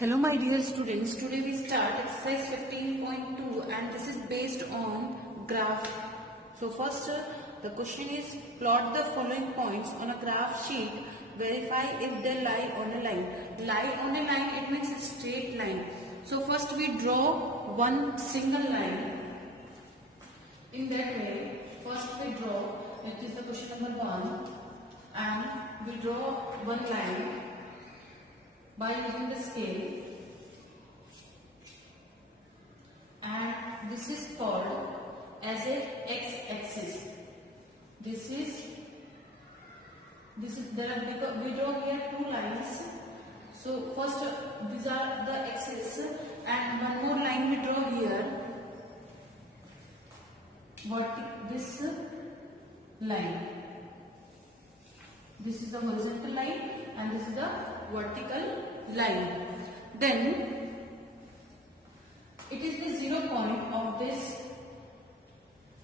Hello my dear students, today we start exercise 15.2 and this is based on graph. So first the question is plot the following points on a graph sheet, verify if they lie on a line. Lie on a line, it means a straight line. So first we draw one single line. In that way, first we draw, it is the question number 1, and we draw one line by using the scale, and this is called as a x-axis. This is there we draw here two lines. So first these are the axis, and one more line we draw here. This line. This is the horizontal line and this is the vertical line. Then it is the 0 point of this,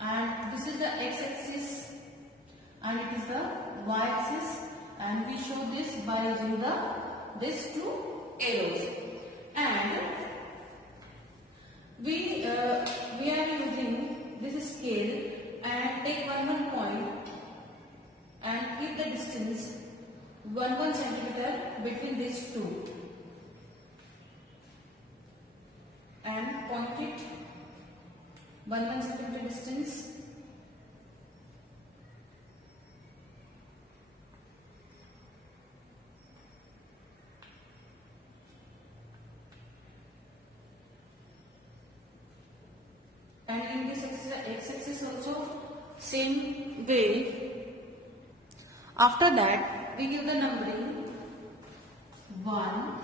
and this is the x-axis and it is the y-axis, and we show this by using these two arrows. And we are using this scale and take one point and keep the distance 1 centimeter between these two and point it 1 centimeter distance. And in this x-axis also same way. After that we give the numbering 1,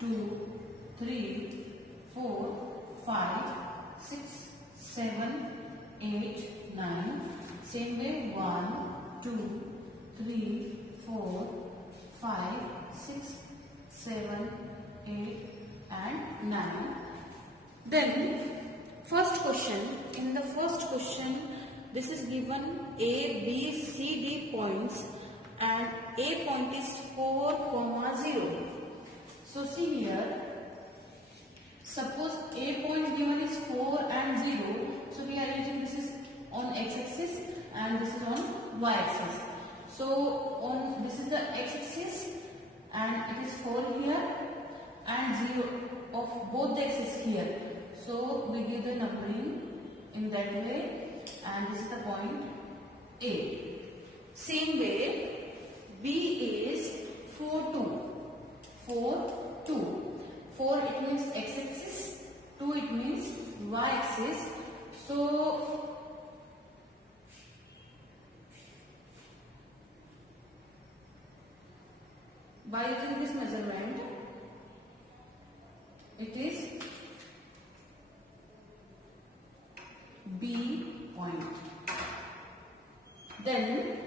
2, 3, 4, 5, 6, 7, 8, 9. Same way 1, 2, 3, 4, 5, 6, 7, 8 and 9. Then first question, in the first question this is given A, B, C, D points and A point is 4, 0. So see here, suppose A point given is 4 and 0. So we are arranging this is on x-axis and this is on y-axis. So this is the x-axis and it is 4 here and 0 of both the axes here. So we give the numbering in that way, and this is the point A. Same way B is 4, 2. 4, 2. 4 it means x-axis, 2 it means y-axis. So by using this measurement, it is B point. Then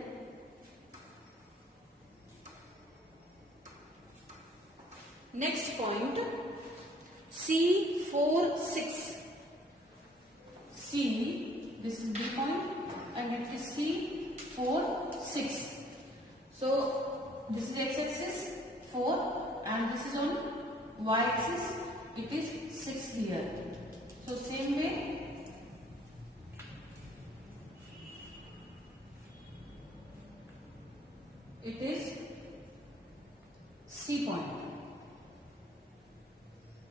next point C, 4, 6. C, this is B point and it is C, 4, 6. So this is x-axis 4 and this is on y-axis, it is 6 here. So same way it is C point.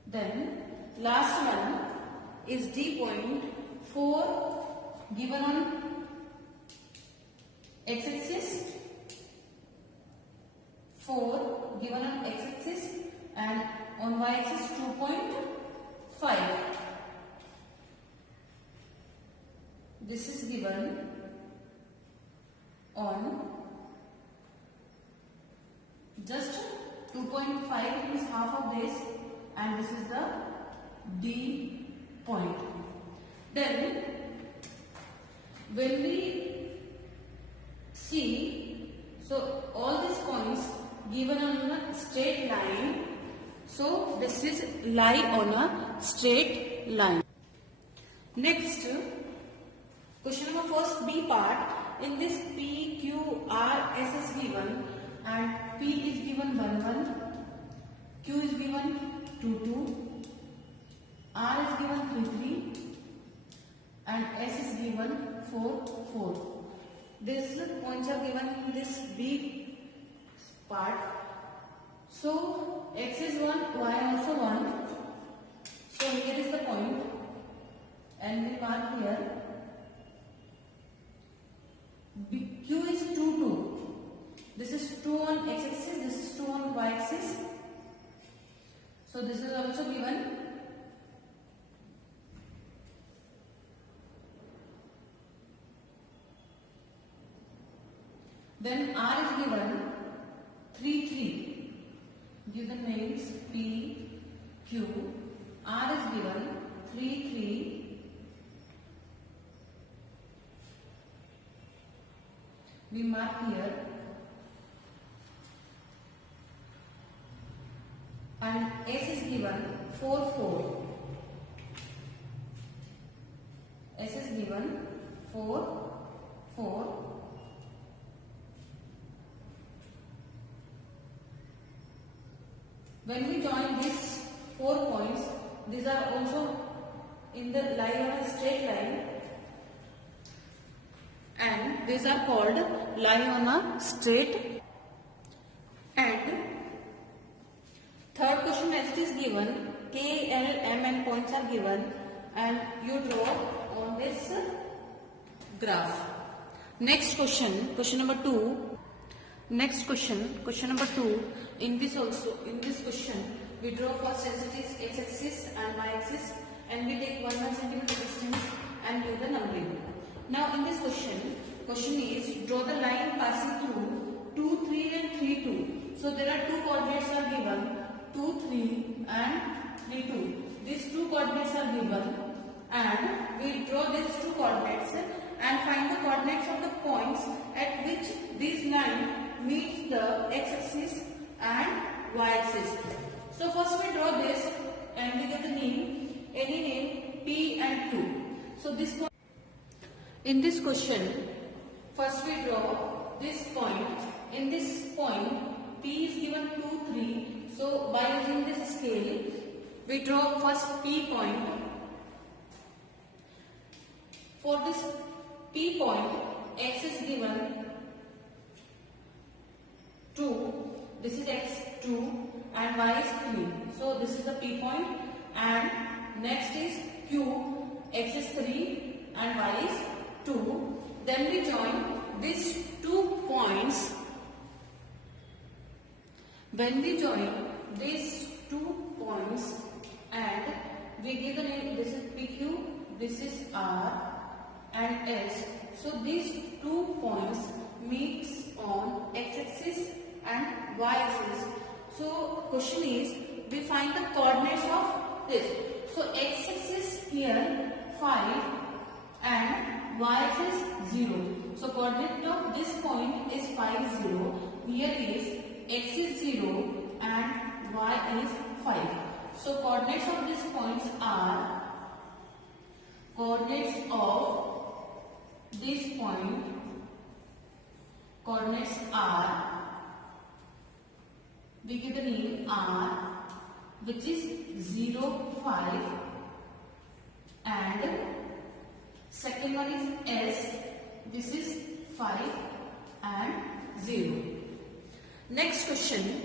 Then last one is D point, 4 given on x-axis, 4 given on x-axis and on y-axis 2.5. This is given on just 2.5 means half of this, and this is the D point. Then when we see, so all these points given on a straight line, so this is lie on a straight line. Next question number first B part. In this P, Q, R, S is given and P is given 1, 1, Q is given 2 2, R is given 3 3, and S is given 4 4. These points are given in this B part. So X is 1, Y also 1. So here is the point, and we mark here. Q is 2 2. This is 2 on X axis, this is 2 on Y axis. So this is also given. Then R is given 3 3. Give the names P, Q. R is given 3 3. We mark here. And S is given 4 4. S is given 4 4. When we join these 4 points, these are also in the line on a straight line, and these are called line on a straight. And third question, as it is given, K, L, M and points are given, and you draw on this graph. Next question, question number 2. Next question, question number 2. In this question, we draw first as it is x-axis and y-axis, and we take 1 cm distance and do the numbering. Now in this question is draw the line passing through 2 3 and 3 2. So there are two coordinates are given, 2 3 and 3 2. These two coordinates are given, and we draw these two coordinates and find the coordinates of the points at which this line meets the x-axis and y-axis. So first we draw this and we get the name, any name P and Q. So this point, in this question, first we draw this point. In this point, P is given 2 3. So by using this scale, we draw first P point. For this P point, X is given 2, this is x2 and y is 3. So this is the P point, and next is Q, x is 3 and y is 2. Then we join these 2 points. When we join these 2 points and we give the name, this is PQ, this is R and S. So these 2 points meets on x-axis and y-axis. So question is, we find the coordinates of this. So x-axis here 5 and y-axis 0. So coordinate of this point is 5 0. Here is x is 0 and y is 5. So coordinates of these points are, coordinates of this point, coordinates are, we give the name R, which is 0 5, and second one is S, this is 5 and 0. Next question.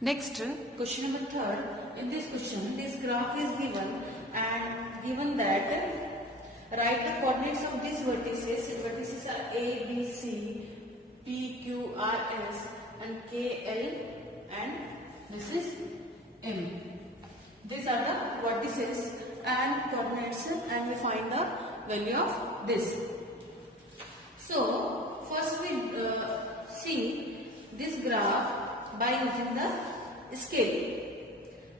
Next, question number 3rd. In this question, this graph is given, and given that write the coordinates of these vertices. Vertices are A, B, C, P, Q, R, S, and K, L, and this is M. These are the vertices and coordinates, and we find the value of this. So first we see this graph by using the scale,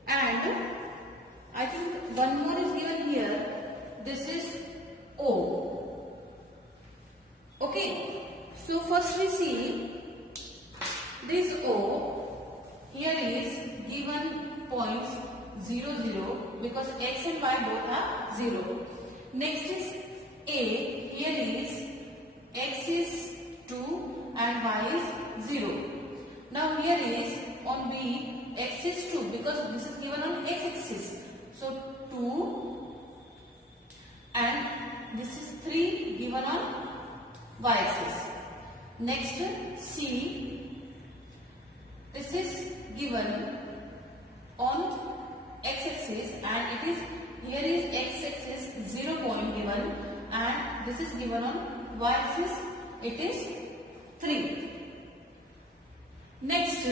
and I think one more is given here. This is O. Okay, so first we see this O. Here is given points 0 0 because x and y both are 0. Next is A. Here is x is 2 and y is 0. Now here is on B x is 2 because this is given on x-axis. So 2 and this is 3 given on y-axis. Next C, this is given on x-axis and it is here is x-axis 0 point given and this is given on y-axis, it is 3. Next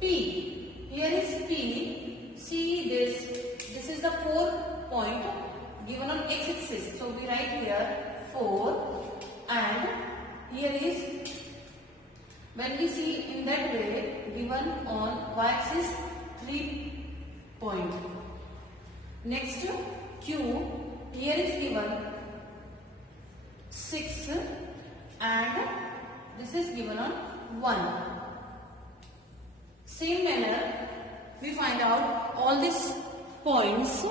P, here is P, see this is the 4 point given on x-axis, so we write here 4 and here is, when we see in that way, given on y-axis 3 point. Next Q, here is given 6 and this is given on 1. Same manner, we find out all these points.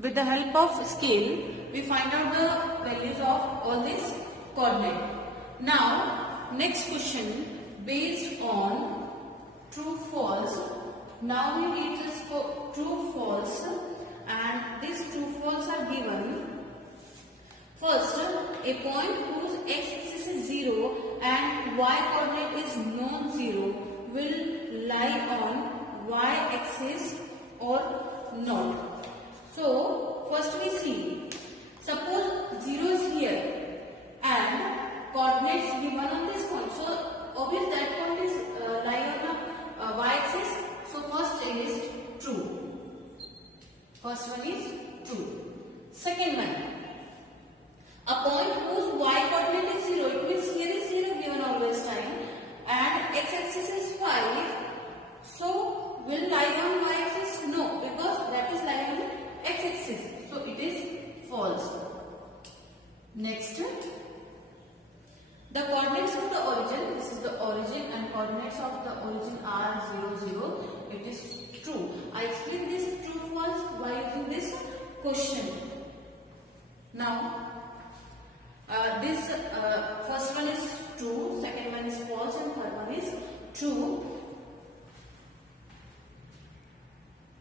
With the help of scale, we find out the values of all these coordinates. Now, next question based on true false. Now we need this true false and these true false are given. First, a point whose x-axis is 0 and y-coordinate is non-zero will lie on y-axis or not. So, first we see, suppose 0 is here and coordinates given on this point. So, obviously that point is lie on the y-axis. So, first is true. First one is true. Second one, a point whose y-coordinate is 0, it means here is 0 given always time and x-axis is 5. So, will lie on y-axis? No, because that is lying on x-axis. So, it is false. Next, the coordinates of the origin, this is the origin and coordinates of the origin are 0, 0. It is true.